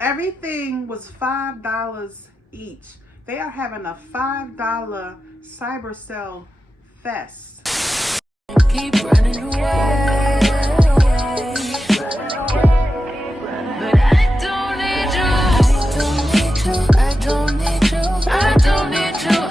Everything was $5 each. They are having a $5 cyber sale fest. Keep running away. But I don't need you. I don't need you. I don't need you.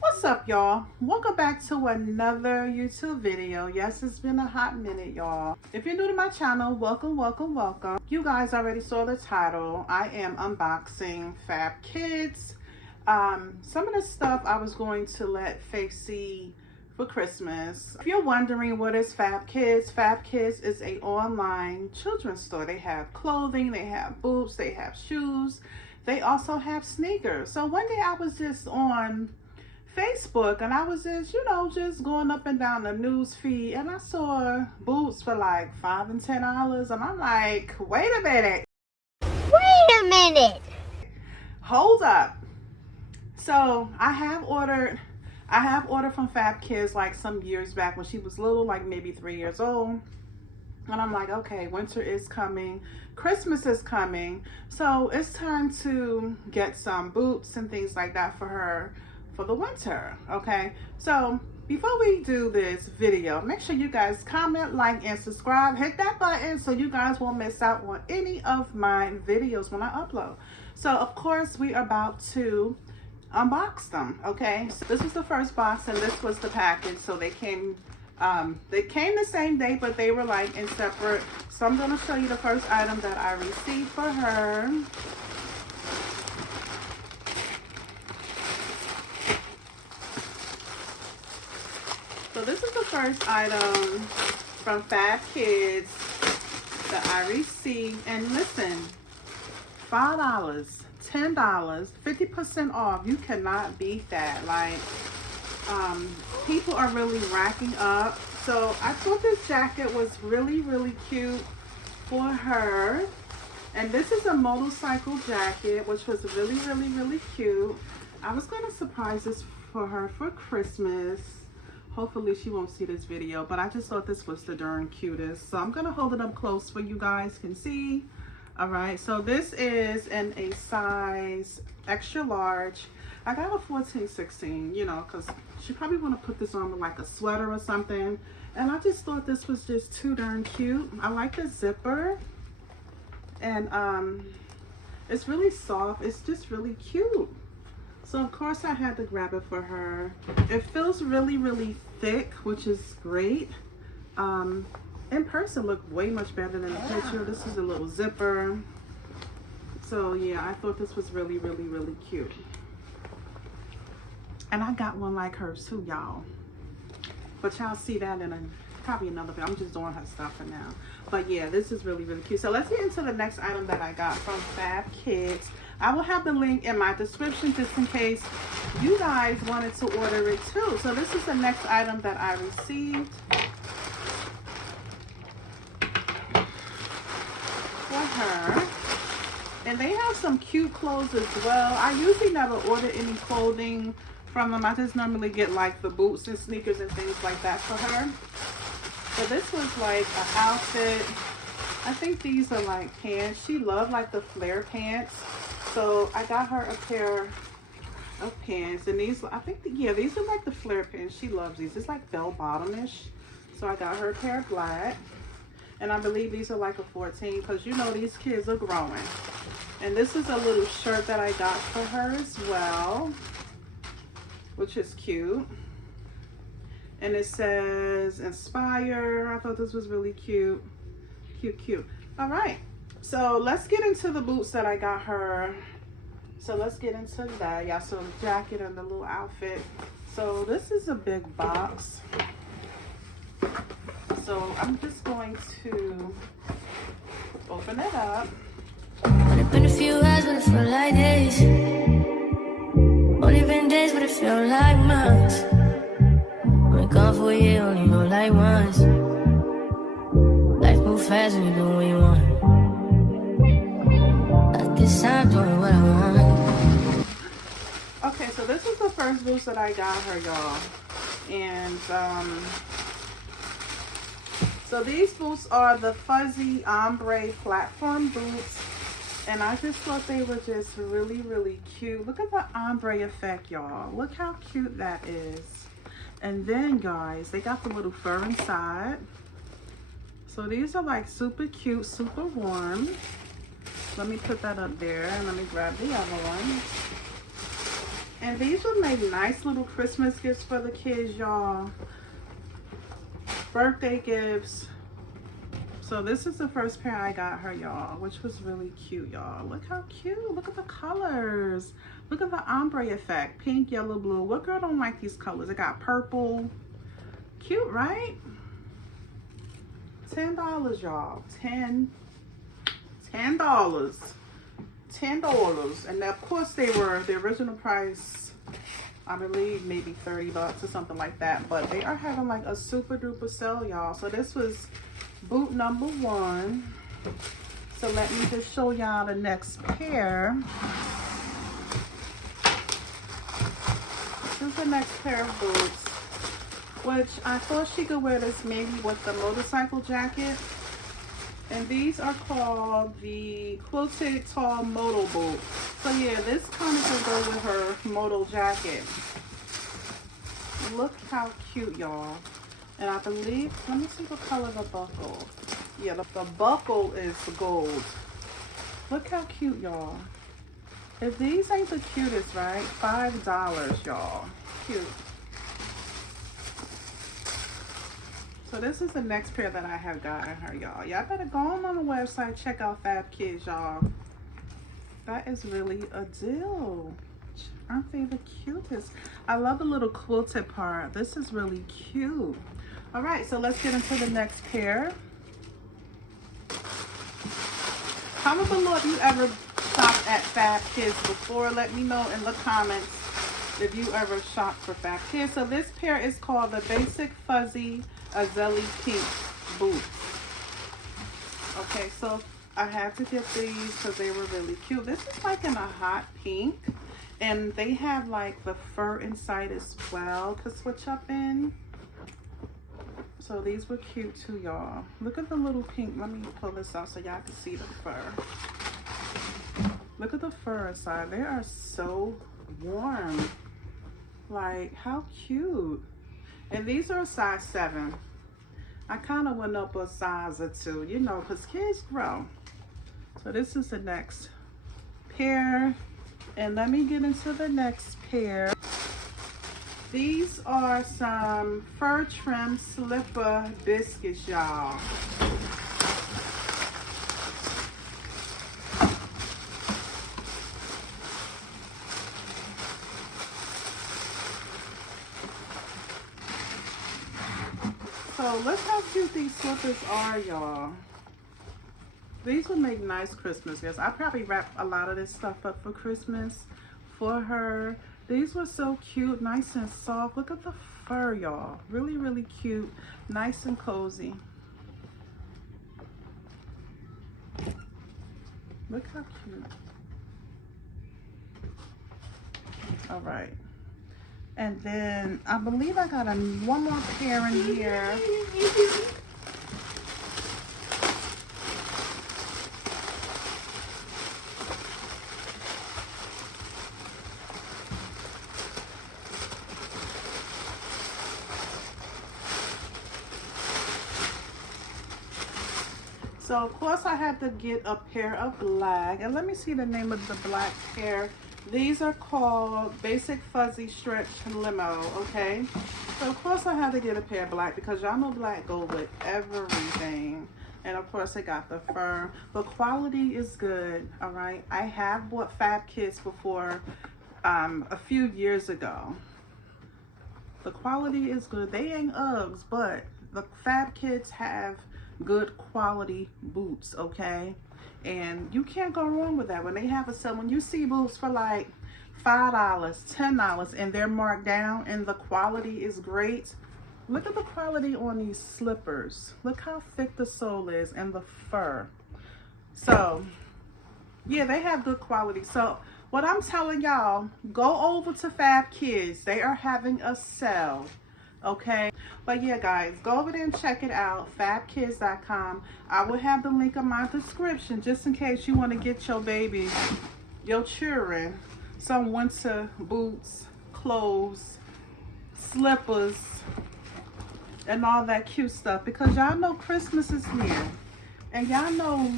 What's up, y'all? Welcome back to another YouTube video. Yes, it's been a hot minute, y'all. If you're new to my channel, welcome. You guys already saw the title. I am unboxing FABKIDS. Some of the stuff I was going to let Faith see for Christmas. If you're wondering what is FABKIDS, FABKIDS is an online children's store. They have clothing, they have boots, they have shoes, they also have sneakers. So one day I was just on Facebook and I was just, just going up and down the news feed, and I saw boots for like $5 and $10, and I'm like, wait a minute. Hold up. So I have ordered from FABKIDS like some years back when she was little, like maybe 3 years old. And I'm like, okay, winter is coming, Christmas is coming, so it's time to get some boots and things like that for her for the winter. Okay, so before we do this video, make sure you guys comment, like, and subscribe. Hit that button so you guys won't miss out on any of my videos when I upload. So of course we are about to unbox them. Okay, so this was the first box and this was the package. So they came the same day, but they were like in separate. So I'm going to show you the first item that I received for her. So this is the first item from FABKIDS that I received, and listen, $5, $10, 50% off. You cannot beat that. Like, people are really racking up. So I thought this jacket was really cute for her, and this is a motorcycle jacket, which was really cute. I was going to surprise this for her for Christmas. Hopefully she won't see this video, but I just thought this was the darn cutest. So I'm going to hold it up close so you guys can see. All right, so this is in a size extra large. I got a 14-16, because she probably want to put this on with like a sweater or something. And I just thought this was just too darn cute. I like the zipper, and it's really soft. It's just really cute. So of course I had to grab it for her. It feels really thick, which is great. In person looked way much better than the picture. This is a little zipper. So yeah, I thought this was really cute. And I got one like hers too, y'all. But y'all see that in probably another video. I'm just doing her stuff for now. But yeah, this is really cute. So let's get into the next item that I got from FABKIDS. I will have the link in my description just in case you guys wanted to order it too. So this is the next item that I received for her. And they have some cute clothes as well. I usually never order any clothing from them. I just normally get like the boots and sneakers and things like that for her. So this was like an outfit. I think these are like pants. She loved like the flare pants. So I got her a pair of pants, and these, I think, yeah, these are like the flare pants. She loves these. It's like bell bottom-ish. So I got her a pair of black, and I believe these are like a 14, because these kids are growing. And this is a little shirt that I got for her as well, which is cute. And it says inspire. I thought this was really cute. Cute. All right. So let's get into the boots that I got her. So let's get into that. Y'all saw the jacket and the little outfit. So this is a big box. So I'm just going to open it up. Only been a few hours, but it felt like days. Only been days, but it felt like months. Been gone for a year, only know like once. Life moves fast when you do what you want. I'm doing what I want. Okay, so this was the first boots that I got her, y'all. And so these boots are the fuzzy ombre platform boots. And I just thought they were just really, really cute. Look at the ombre effect, y'all. Look how cute that is. And then, guys, they got the little fur inside. So these are like super cute, super warm. Let me put that up there and let me grab the other one. And these would make nice little Christmas gifts for the kids, y'all. Birthday gifts. So this is the first pair I got her, y'all, which was really cute, y'all. Look how cute. Look at the colors. Look at the ombre effect. Pink, yellow, blue. What girl don't like these colors? It got purple. Cute, right? $10, y'all. $10. $10. And of course they were the original price, I believe maybe $30 or something like that. But they are having like a super duper sale, y'all. So this was boot number 1. So let me just show y'all the next pair. This is the next pair of boots, which I thought she could wear this maybe with the motorcycle jacket. And these are called the quilted tall moto boot. So yeah, this kind of could go with her moto jacket. Look how cute, y'all. And I believe, let me see what color the buckle. Yeah, the buckle is gold. Look how cute, y'all. If these ain't the cutest, right? $5, y'all. Cute. So this is the next pair that I have gotten her, y'all. Y'all better go on the website, check out FABKIDS, y'all. That is really a deal. Aren't they the cutest? I love the little quilted part. This is really cute. All right, so let's get into the next pair. Comment below if you ever shopped at FABKIDS before. Let me know in the comments if you ever shopped for FABKIDS. So this pair is called the Basic Fuzzy Azalea Pink Boots. Okay, so I had to get these because they were really cute. This is like in a hot pink. And they have like the fur inside as well to switch up in. So these were cute too, y'all. Look at the little pink. Let me pull this out so y'all can see the fur. Look at the fur inside. They are so warm. Like, how cute. And these are a size 7. I kind of went up a size or 2, you know, because kids grow. So this is the next pair. And let me get into the next pair. These are some fur trim slipper biscuits, y'all. So look how cute these slippers are, y'all. These would make nice Christmas gifts. I probably wrap a lot of this stuff up for Christmas for her. These were so cute, nice and soft. Look at the fur, y'all. Really, really cute, nice and cozy. Look how cute. All right. And then I believe I got one more pair in here. So of course I had to get a pair of black, and let me see the name of the black pair. These are called Basic Fuzzy Stretch Limo, okay? So of course I had to get a pair of black because y'all know black go with everything. And of course it got the fur, but quality is good, all right? I have bought FABKIDS before a few years ago. The quality is good. They ain't Uggs, but the FABKIDS have good quality boots, okay? And you can't go wrong with that. When they have a sale, when you see boots for like $5, $10 and they're marked down and the quality is great, look at the quality on these slippers. Look how thick the sole is and the fur. So yeah, they have good quality. So what I'm telling y'all, go over to FABKIDS. They are having a sale, okay? But yeah, guys, go over there and check it out, FABKIDS.com. I will have the link in my description just in case you want to get your baby, your children, some winter boots, clothes, slippers, and all that cute stuff. Because y'all know Christmas is here. And y'all know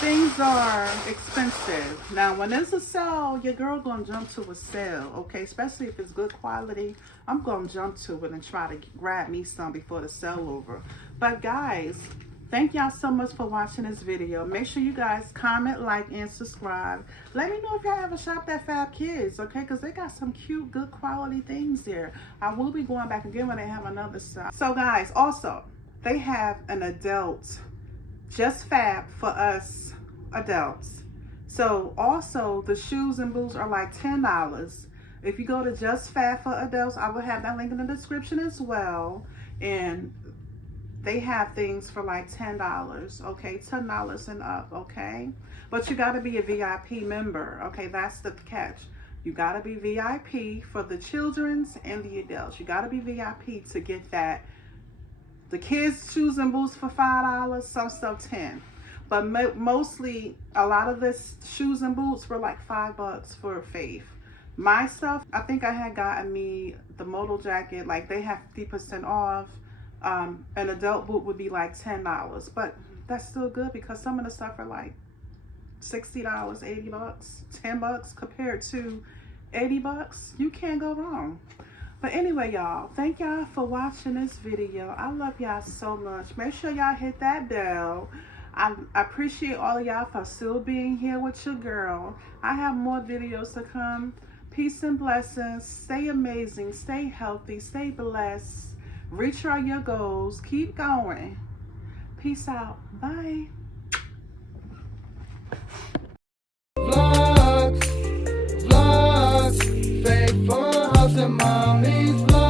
things are expensive. Now, when there's a sale, your girl gonna jump to a sale, okay? Especially if it's good quality. I'm gonna jump to it and try to grab me some before the sale over. But guys, thank y'all so much for watching this video. Make sure you guys comment, like, and subscribe. Let me know if y'all ever shopped at FABKIDS, okay? Because they got some cute, good quality things there. I will be going back again when they have another shop. So guys, also, they have an adult Just Fab for us adults. So also the shoes and boots are like $10. If you go to Just Fab for adults, I will have that link in the description as well. And they have things for like $10, okay? $10 and up, okay? But you got to be a VIP member, okay? That's the catch. You got to be VIP for the children's and the adults. You got to be VIP to get that. The kids' shoes and boots for $5, some stuff $10. But mostly, a lot of this shoes and boots were like $5 for Faith. My stuff, I think I had gotten me the modal jacket, like they have 50% off. An adult boot would be like $10. But that's still good because some of the stuff are like $60, $80, $10 compared to $80. You can't go wrong. But anyway, y'all, thank y'all for watching this video. I love y'all so much. Make sure y'all hit that bell. I appreciate all of y'all for still being here with your girl. I have more videos to come. Peace and blessings. Stay amazing. Stay healthy. Stay blessed. Reach all your goals. Keep going. Peace out. Bye. Vlogs, faithful house and mommy's vlogs.